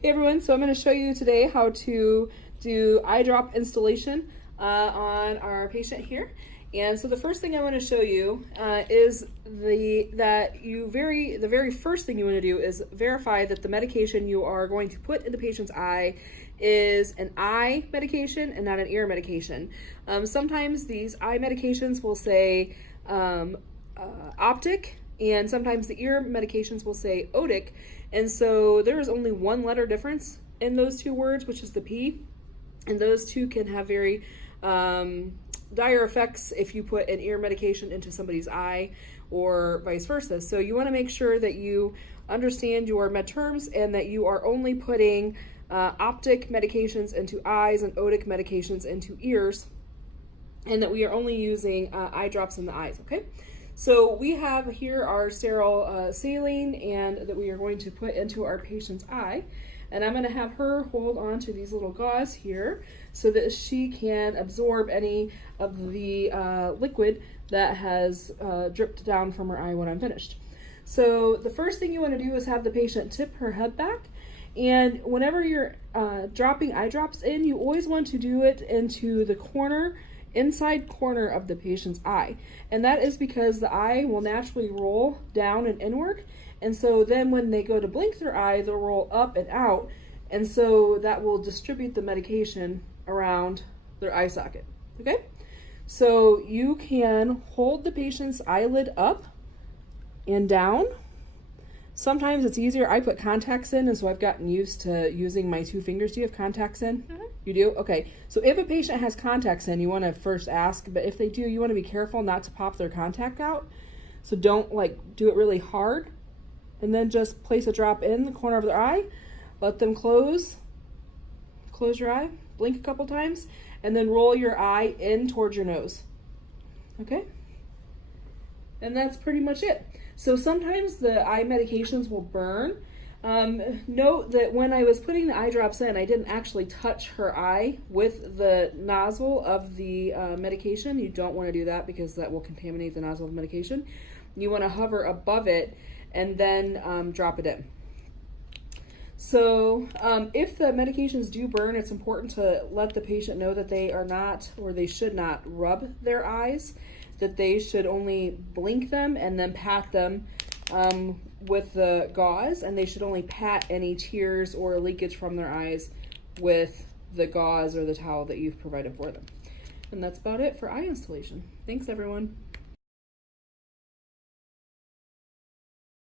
Hey everyone, so I'm going to show you today how to do eye drop installation on our patient here. And so the first thing I want to show you is the very first thing you want to do is verify that the medication you are going to put in the patient's eye is an eye medication and not an ear medication. Sometimes these eye medications will say optic, and sometimes the ear medications will say otic. And so there is only one letter difference in those two words, which is the P. And those two can have very dire effects if you put an ear medication into somebody's eye or vice versa. So you want to make sure that you understand your med terms and that you are only putting optic medications into eyes and otic medications into ears, and that we are only using eye drops in the eyes, okay? So we have here our sterile saline and that we are going to put into our patient's eye. And I'm going to have her hold on to these little gauze here so that she can absorb any of the liquid that has dripped down from her eye when I'm finished. So the first thing you want to do is have the patient tip her head back. And whenever you're dropping eye drops in, you always want to do it into the inside corner of the patient's eye. And that is because the eye will naturally roll down and inward. And so then when they go to blink their eye, they'll roll up and out. And so that will distribute the medication around their eye socket, okay? So you can hold the patient's eyelid up and down. Sometimes it's easier. I put contacts in, and so I've gotten used to using my two fingers. Do you have contacts in? Mm-hmm. You do? Okay. So if a patient has contacts in, you want to first ask, but if they do, you want to be careful not to pop their contact out. So don't do it really hard, and then just place a drop in the corner of their eye. Let them close your eye, blink a couple times, and then roll your eye in towards your nose. Okay? And that's pretty much it. So sometimes the eye medications will burn. Note that when I was putting the eye drops in, I didn't actually touch her eye with the nozzle of the medication. You don't want to do that because that will contaminate the nozzle of medication. You want to hover above it and then drop it in. So if the medications do burn, it's important to let the patient know that they are not, or they should not, rub their eyes, that they should only blink them and then pat them with the gauze, and they should only pat any tears or leakage from their eyes with the gauze or the towel that you've provided for them. And that's about it for eye installation. Thanks, everyone.